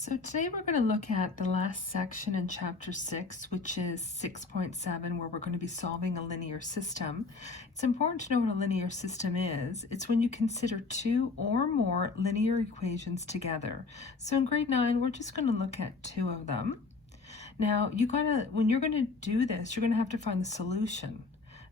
So today we're going to look at the last section in chapter 6, which is 6.7, where we're going to be solving a linear system. It's important to know what a linear system is. It's when you consider two or more linear equations together. So in grade 9, we're just going to look at two of them. Now, when you're going to do this, you're going to have to find the solution.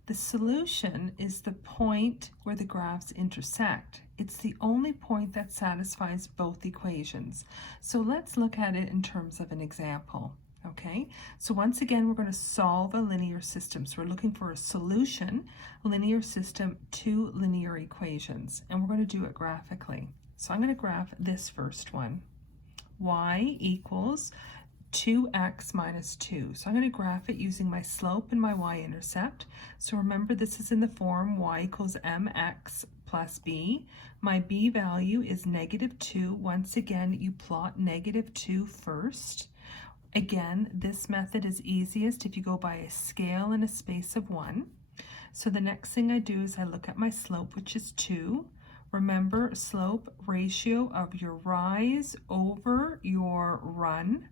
The solution is the point where the graphs intersect. It's the only point that satisfies both equations. So let's look at it in terms of an example. Okay, so once again, we're going to solve a linear system. So we're looking for a solution, linear system, two linear equations, and we're going to do it graphically. So I'm going to graph this first one. Y equals 2x minus 2. So I'm going to graph it using my slope and my y-intercept. So remember, this is in the form y equals mx plus b. My b value is -2. Once again, you plot -2 first. Again, this method is easiest if you go by a scale and a space of 1. So the next thing I do is I look at my slope, which is 2. Remember, slope ratio of your rise over your run.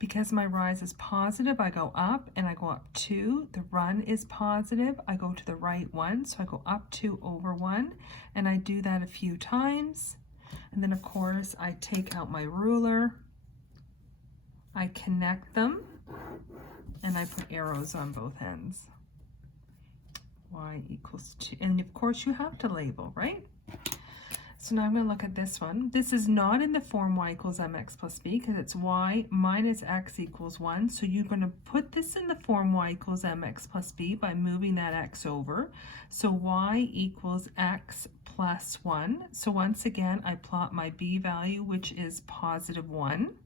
Because my rise is positive, I go up and I go up 2. The run is positive, I go to the right 1, so I go up 2 over 1, and I do that a few times. And then of course I take out my ruler, I connect them, and I put arrows on both ends. Y equals 2, and of course you have to label, right? So now I'm going to look at this one. This is not in the form y equals mx plus b because it's y minus x equals 1. So you're going to put this in the form y equals mx plus b by moving that x over. So y equals x plus 1. So once again, I plot my b value, which is +1.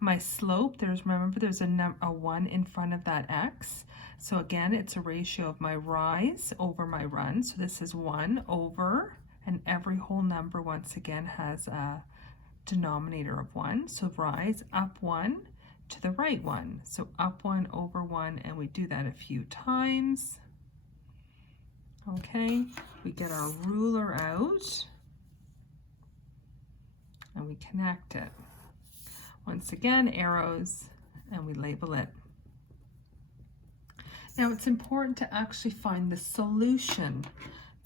My slope, remember there's a 1 in front of that x. So again, it's a ratio of my rise over my run. So this is 1 over, and every whole number once again has a denominator of 1. So rise up 1 to the right 1. So up 1 over 1, and we do that a few times. Okay, we get our ruler out and we connect it. Once again, arrows, and we label it. Now it's important to actually find the solution.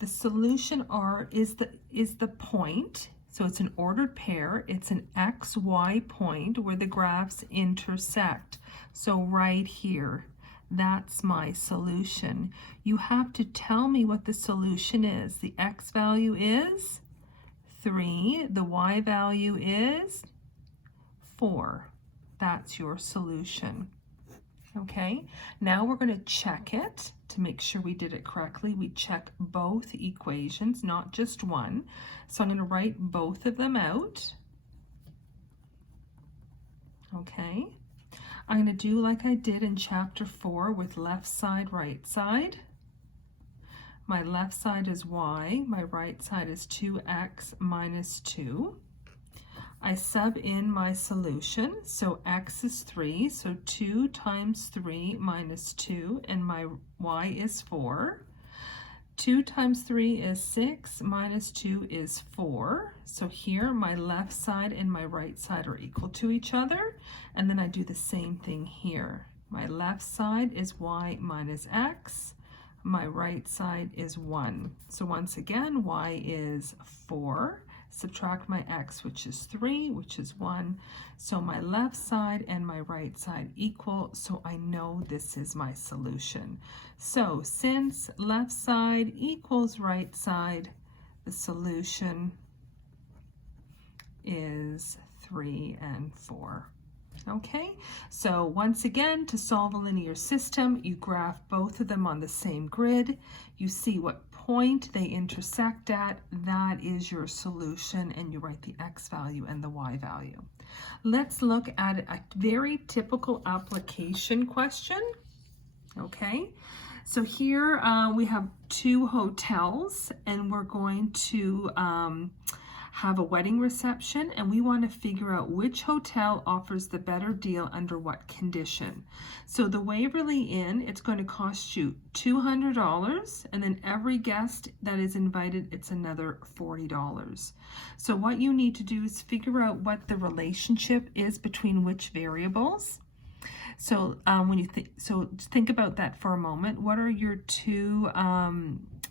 The solution is the point, so it's an ordered pair. It's an XY point where the graphs intersect. So right here, that's my solution. You have to tell me what the solution is. The X value is 3. The Y value is 4. That's your solution. Okay, now we're going to check it to make sure we did it correctly. We check both equations, not just one. So I'm going to write both of them out. Okay, I'm going to do like I did in chapter 4 with left side, right side. My left side is y, my right side is 2x minus 2. I sub in my solution, so x is 3, so 2 times 3 minus 2, and my y is 4. 2 times 3 is 6, minus 2 is 4. So here my left side and my right side are equal to each other, and then I do the same thing here. My left side is y minus x, my right side is 1. So once again, y is 4. Subtract my x, which is 3, which is 1. So my left side and my right side equal, so I know this is my solution. So since left side equals right side, the solution is 3 and 4. Okay, so once again, to solve a linear system, you graph both of them on the same grid. You see what point they intersect at. That is your solution, and you write the x value and the y value. Let's look at a very typical application question. Okay, so here we have two hotels, and we're going to have a wedding reception, and we want to figure out which hotel offers the better deal under what condition. So the Waverly Inn, it's going to cost you $200, and then every guest that is invited, it's another $40. So what you need to do is figure out what the relationship is between which variables. So when you think about that for a moment. What are your two?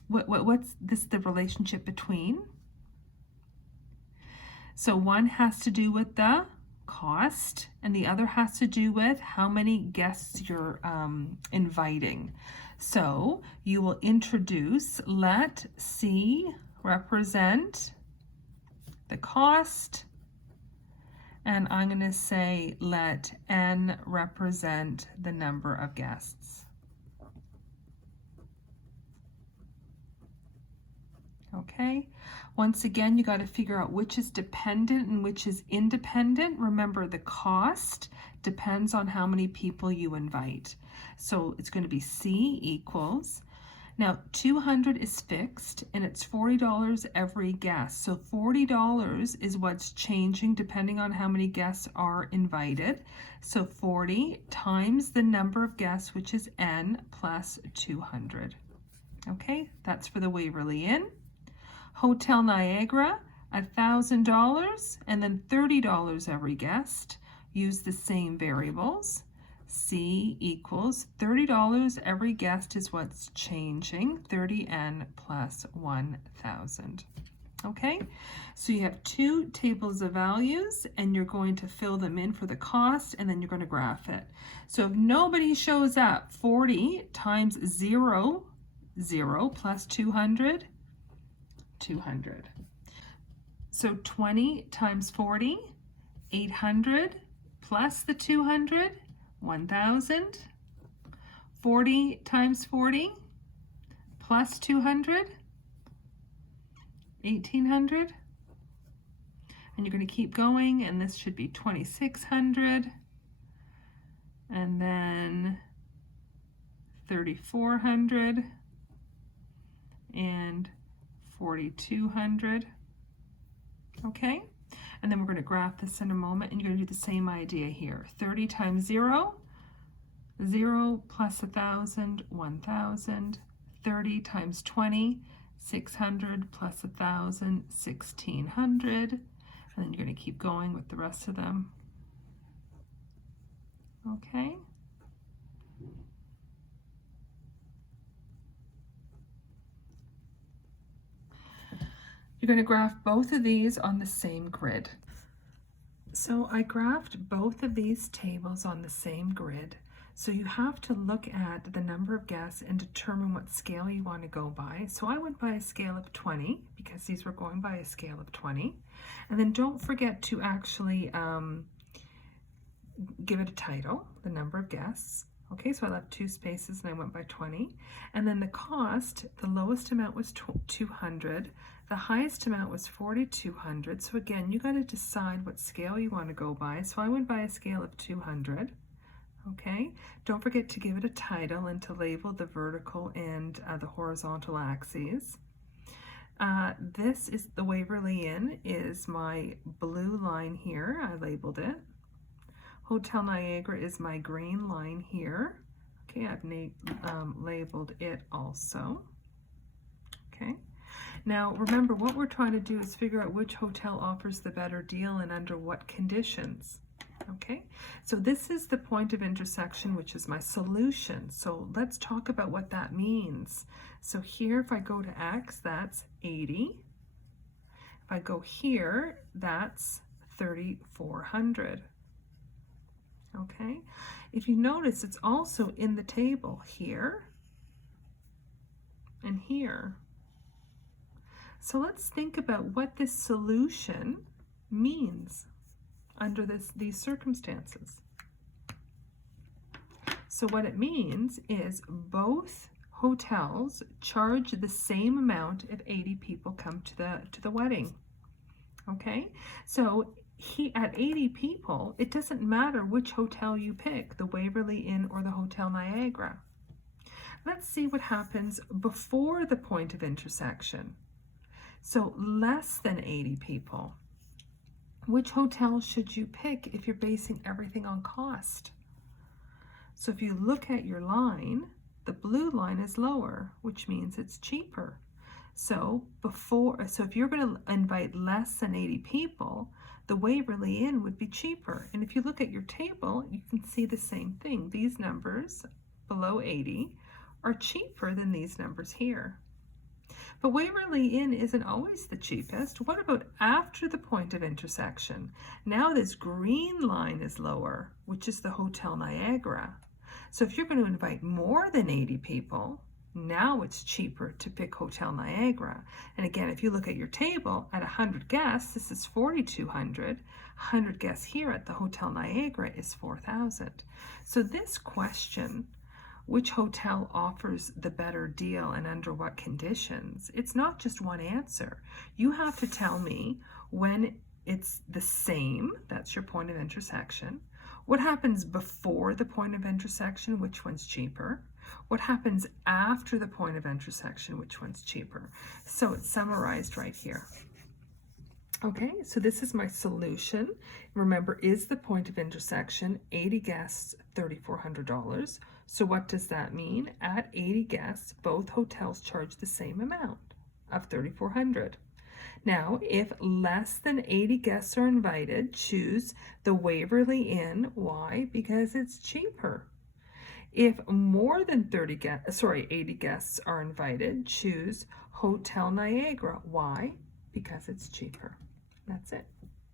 What's the relationship between? So one has to do with the cost, and the other has to do with how many guests you're inviting. So you will introduce let C represent the cost, and I'm going to say let N represent the number of guests. Okay, once again, you got to figure out which is dependent and which is independent. Remember, the cost depends on how many people you invite. So it's going to be C equals. Now, 200 is fixed, and it's $40 every guest. So $40 is what's changing depending on how many guests are invited. So 40 times the number of guests, which is N, plus 200. Okay, that's for the Waverly Inn. Hotel Niagara, $1,000, and then $30 every guest. Use the same variables. C equals $30 every guest is what's changing, 30N plus 1,000. Okay, so you have two tables of values, and you're going to fill them in for the cost, and then you're going to graph it. So if nobody shows up, 40 times 0, 0 plus 200, 200. So 20 times 40, 800 plus the 200, 1,000. 40 times 40 plus 200, 1,800. And you're going to keep going, and this should be 2,600. And then 3,400 and 4,200. Okay, and then we're going to graph this in a moment, and you're going to do the same idea here. 30 times 0, 0 plus 1,000, 1,000. 30 times 20, 600 plus 1,000, 1,600. And then you're going to keep going with the rest of them. Okay. You're going to graph both of these on the same grid. So I graphed both of these tables on the same grid. So you have to look at the number of guests and determine what scale you want to go by. So I went by a scale of 20 because these were going by a scale of 20. And then don't forget to actually give it a title, the number of guests. Okay, so I left 2 spaces and I went by 20. And then the cost, the lowest amount was 200. The highest amount was 4,200. So again, you got to decide what scale you want to go by. So I went by a scale of 200. Okay, don't forget to give it a title and to label the vertical and the horizontal axes. This is the Waverly Inn, is my blue line here. I labeled it. Hotel Niagara is my green line here. Okay, I've labeled it also. Okay, now remember, what we're trying to do is figure out which hotel offers the better deal and under what conditions. Okay, so this is the point of intersection, which is my solution. So let's talk about what that means. So here, if I go to X, that's 80. If I go here, that's 3,400. Okay, if you notice, it's also in the table here and here. So let's think about what this solution means under these circumstances. So what it means is both hotels charge the same amount if 80 people come to the wedding. Okay, so at 80 people, it doesn't matter which hotel you pick, the Waverly Inn or the Hotel Niagara. Let's see what happens before the point of intersection. So less than 80 people. Which hotel should you pick if you're basing everything on cost? So if you look at your line, the blue line is lower, which means it's cheaper. So if you're going to invite less than 80 people, the Waverly Inn would be cheaper. And if you look at your table, you can see the same thing. These numbers below 80 are cheaper than these numbers here. But Waverly Inn isn't always the cheapest. What about after the point of intersection? Now this green line is lower, which is the Hotel Niagara. So if you're going to invite more than 80 people, now it's cheaper to pick Hotel Niagara. And again, if you look at your table, at 100 guests, this is 4,200. 100 guests here at the Hotel Niagara is 4,000. So this question, which hotel offers the better deal and under what conditions? It's not just one answer. You have to tell me when it's the same, that's your point of intersection. What happens before the point of intersection, which one's cheaper? What happens after the point of intersection, which one's cheaper? So it's summarized right here. Okay, so this is my solution. Remember, is the point of intersection 80 guests, $3,400. So what does that mean? At 80 guests, both hotels charge the same amount of $3,400. Now, if less than 80 guests are invited, choose the Waverly Inn. Why? Because it's cheaper. If more than 80 guests are invited, choose Hotel Niagara. Why? Because it's cheaper. That's it.